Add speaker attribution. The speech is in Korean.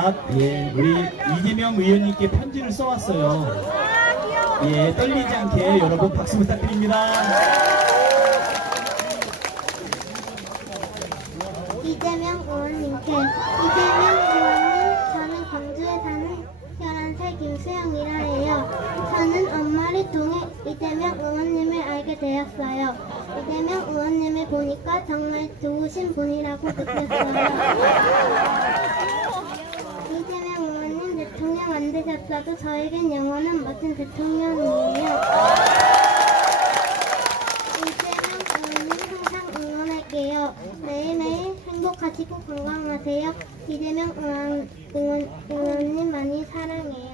Speaker 1: 자, 예, 우리 이재명 의원님께 편지를 써왔어요. 예, 떨리지 않게 여러분 박수 부탁드립니다.
Speaker 2: 이재명 의원님께 이재명 의원님 저는 광주에 사는 11살 김수영이라 해요. 저는 엄마를 통해 이재명 의원님을 알게 되었어요. 이재명 의원님을 보니까 정말 좋으신 분이라고 느꼈어요. 이재명 의원님 대통령 안 되셨어도 저에겐 영원한 멋진 대통령이에요. 이재명 의원님 항상 응원할게요. 매일매일 행복하시고 건강하세요. 이재명 의원, 의원, 의원님 많이 사랑해요.